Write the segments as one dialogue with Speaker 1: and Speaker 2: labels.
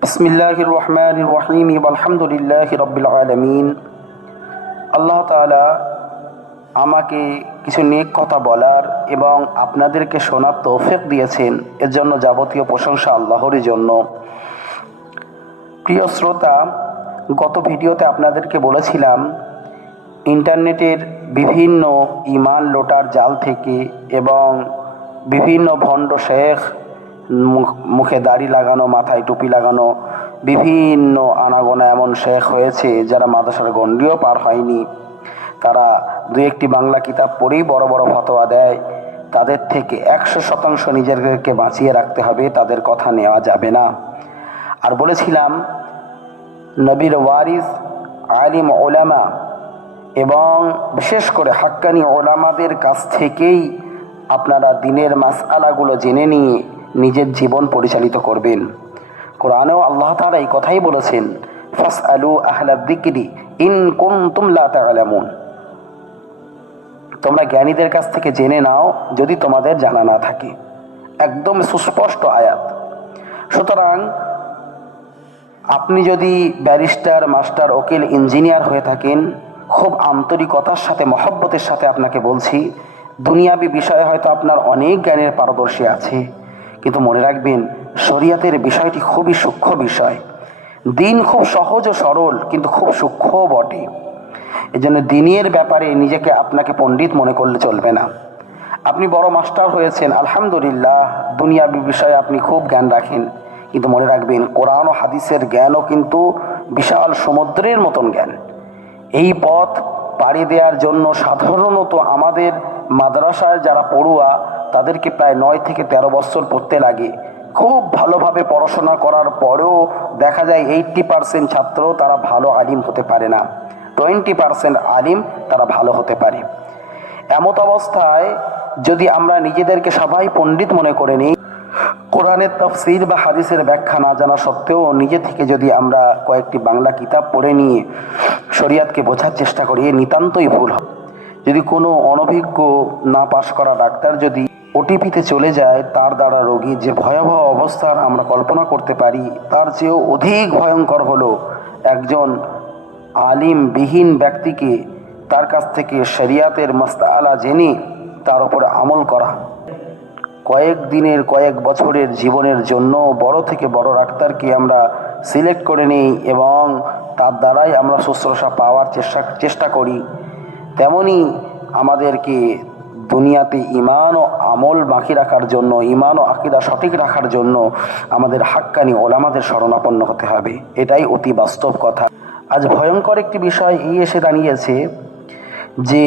Speaker 1: بسم الله الرحمن الرحيم والحمد لله رب العالمين আল্লাহ তাআলা আমাকে কিছু নেক কথা বলার এবং আপনাদেরকে শোনার তৌফিক দিয়েছেন এর জন্য যাবতীয় প্রশংসা আল্লাহরই জন্য প্রিয় শ্রোতা গত ভিডিওতে আপনাদেরকে বলেছিলাম ইন্টারনেটের বিভিন্ন ইমান লোটার জাল থেকে এবং বিভিন্ন ভণ্ড শেখ মুখ- দাড়ি লাগানো, মাথায় টুপি লাগানো, বিভিন্ন আনাগোনা এমন শেখ হয়েছে যারা মাদ্রাসার গণ্ডিও পার হয়নি। তারা দু একটি বাংলা কিতাব পড়েই বড় বড় ফতোয়া দেয়। তাদের থেকে একশো শতাংশ নিজেদেরকে বাঁচিয়ে রাখতে হবে, তাদের কথা নেওয়া যাবে না। আর বলেছিলাম, নবীর ওয়ারিস, আলিম ওলামা এবং বিশেষ করে হাক্কানি ওলামাদের কাছ থেকেই আপনারা দিনের মাসআলাগুলো জেনে নিয়ে নিজের জীবন পরিচালিত করবেন। কোরআনেও আল্লাহ তাআলা এই কথাই বলেছেন ফাস আলু আহলা দিকরি ইন কুনতুম লা তা'লামুন তোমরা জ্ঞানীদের কাছ থেকে জেনে নাও, যদি তোমাদের জানা না থাকে। একদম সুস্পষ্ট আয়াত। সুতরাং আপনি যদি ব্যারিস্টার, মাস্টার ওকিল ইঞ্জিনিয়ার হয়ে থাকেন, খুব আন্তরিকতার সাথে, মহব্বতের সাথে আপনাকে বলছি, দুনিয়াবি বিষয়ে হয়তো আপনার অনেক জ্ঞানের পারদর্শী আছে। কিন্তু মনে রাখবেন, শরিয়াতের বিষয়টি খুবই সূক্ষ্ম বিষয়। দিন খুব সহজ ও সরল, কিন্তু খুব সূক্ষ্ম বটে। এজন্য দিনের ব্যাপারে নিজেকে আপনাকে পণ্ডিত মনে করলে চলবে না। আপনি বড় মাস্টার হয়েছেন, আলহামদুলিল্লাহ। দুনিয়াবি বিষয়ে আপনি খুব জ্ঞান রাখেন। কিন্তু মনে রাখবেন, কোরআন ও হাদিসের জ্ঞানও কিন্তু বিশাল সমুদ্রের মতন জ্ঞান। এই পথ পাড়ি দেওয়ার জন্য সাধারণত আমাদের মাদ্রাসায় যারা পড়ুয়া তাদেরকে প্রায় নয় থেকে তেরো বছর পড়তে লাগে। খুব ভালোভাবে পড়াশোনা করার পরেও দেখা যায় এইট্টি পার্সেন্ট ছাত্র তারা ভালো আলিম হতে পারে না। টোয়েন্টি পার্সেন্ট আলিম তারা ভালো হতে পারে। এমত অবস্থায় যদি আমরা নিজেদেরকে সবাই পণ্ডিত মনে করে নিই, কোরআনের তফসির বা হাদিসের ব্যাখ্যা না জানা সত্ত্বেও নিজে থেকে যদি আমরা কয়েকটি বাংলা কিতাব পড়ে নিয়ে শরিয়াতকে বোঝার চেষ্টা করি, নিতান্তই ভুল হবে। যদি কোনো অনভিজ্ঞ না পাশ করা ডাক্তার যদি ওটিপিতে চলে যায়, তার দ্বারা রোগীর যে ভয়াবহ অবস্থার আমরা কল্পনা করতে পারি, তার চেয়েও অধিক ভয়ঙ্কর হলো একজন আলিম বিহীন ব্যক্তিকে তার কাছ থেকে শরিয়াতের মস্তালা জেনে তার উপরে আমল করা। কয়েক দিনের, কয়েক বছরের জীবনের জন্য বড় থেকে বড় ডাক্তারকে আমরা সিলেক্ট করে নিই এবং তার দ্বারাই আমরা শুশ্রূষা পাওয়ার চেষ্টা চেষ্টা করি। তেমনি আমাদেরকে দুনিয়াতে ইমান ও আমল বাকি রাখার জন্য ইমান ও আকিদা সঠিক রাখার জন্য আমাদের হাক্কানি ওলামাদের শরণাপন্ন হতে হবে। এটাই অতি বাস্তব কথা। আজ ভয়ঙ্কর একটি বিষয় এই এসে দাঁড়িয়েছে যে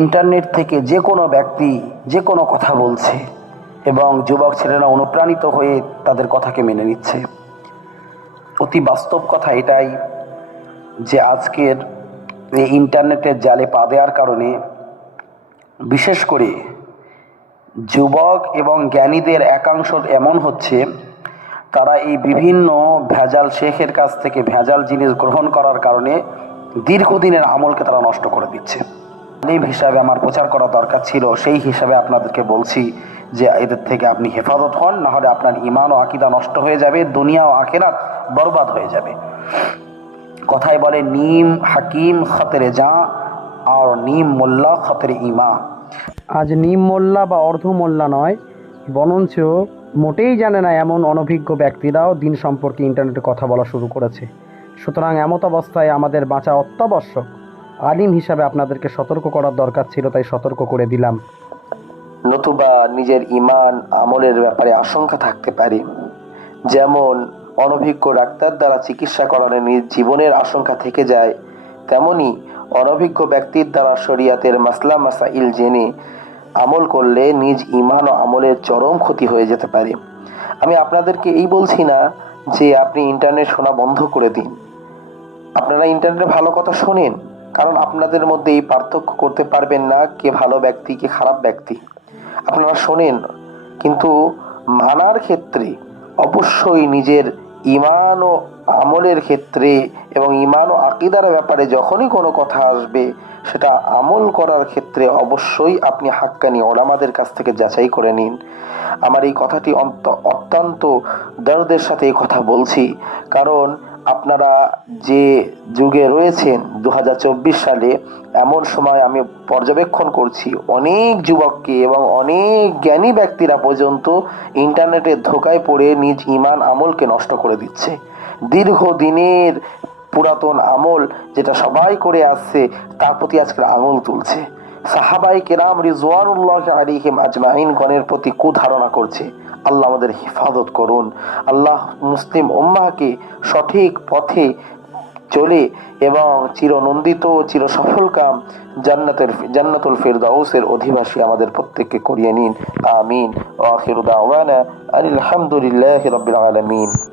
Speaker 1: ইন্টারনেট থেকে যে কোনো ব্যক্তি যে কোনো কথা বলছে এবং যুবক ছেলেরা অনুপ্রাণিত হয়ে তাদের কথাকে মেনে নিচ্ছে। অতি বাস্তব কথা এটাই যে আজকের এই ইন্টারনেটের জালে পা দেওয়ার কারণে বিশেষ করে যুবক এবং জ্ঞানীদের একাংশ এমন হচ্ছে, তারা এই বিভিন্ন ভেজাল শেখের কাছ থেকে ভেজাল জিনিস গ্রহণ করার কারণে দীর্ঘদিনের আমলকে তারা নষ্ট করে দিচ্ছে। আলিম হিসাবে আমার প্রচার করা দরকার ছিল, সেই হিসাবে আপনাদেরকে বলছি যে এদের থেকে আপনি হেফাজত হন, নাহলে আপনার ইমান ও আকিদা নষ্ট হয়ে যাবে, দুনিয়া ও আখেরাত বরবাদ হয়ে যাবে। কথায় বলে, নিম হাকিম খতরে যা আর নিম মোল্লা খতরে ইমা
Speaker 2: আজ নিম মোল্লা বা অর্ধ মোল্লা নয় বরঞ্চ মোটেই জানে না এমন অনভিজ্ঞ ব্যক্তিরাও দিন সম্পর্কে ইন্টারনেটে কথা বলা শুরু করেছে। সুতরাং এমত অবস্থায় আমাদের বাঁচা অত্যাবশ্যক। আলিম হিসাবে আপনাদেরকে সতর্ক করার দরকার ছিল তাই সতর্ক করে দিলাম।
Speaker 1: নতুবা নিজের ইমান আমলের ব্যাপারে আশঙ্কা থাকতে পারে। যেমন অনভিজ্ঞ ডাক্তার দ্বারা চিকিৎসা করানো নিজ জীবনের আশঙ্কা থেকে যায় তেমনি অনভিজ্ঞ ব্যক্তির দ্বারা শরিয়াতের মাসলা মাসাইল জেনে আমল করলে নিজ ইমান ও আমলের চরম ক্ষতি হয়ে যেতে পারে। আমি আপনাদেরকে এই বলছি না যে আপনি ইন্টারনেট শোনা বন্ধ করে দিন। আপনারা ইন্টারনেটে ভালো কথা শোনেন, কারণ আপনাদের মধ্যে এই পার্থক্য করতে পারবেন না কে ভালো ব্যক্তি, কে খারাপ ব্যক্তি। আপনারা শোনেন, কিন্তু মানার ক্ষেত্রে অবশ্যই নিজের ইমান ও আমলের ক্ষেত্রে এবং ইমান ও আকিদার ব্যাপারে যখনই কোনো কথা আসবে, সেটা আমল করার ক্ষেত্রে অবশ্যই আপনি হাক্কানি ওলামাদের কাছ থেকে যাচাই করে নিন। আমার এই কথাটি অত্যন্ত দর্দের সাথে এই কথা বলছি। কারণ আপনারা যে যুগে রয়েছেন দু হাজার চব্বিশ সালে, এমন সময় আমি পর্যবেক্ষণ করছি, অনেক যুবককে এবং অনেক জ্ঞানী ব্যক্তিরা পর্যন্ত ইন্টারনেটের ধোকায় পড়ে নিজ ইমান আমলকে নষ্ট করে দিচ্ছে। দীর্ঘদিনের পুরাতন আমল যেটা সবাই করে আসছে, তার প্রতি আজকের আঙুল তুলছে। সাহাবাই কেরাম রিজওয়ানুল্লাহ আলিহিম আজমাইন গণের প্রতি কুধারণা করছে। আল্লাহ আমাদের হেফাজত করুন। আল্লাহ মুসলিম উম্মাহকে সঠিক পথে চলে এবং চিরনন্দিত চির সফল কাম জান্নাতের জান্নাতুল ফিরদাউসের অধিবাসী আমাদের প্রত্যেককে করিয়ে নিন। আমিন। ওয়া আখিরু দাওয়ানা আনিল হামদুলিল্লাহি রাব্বিল আলামিন।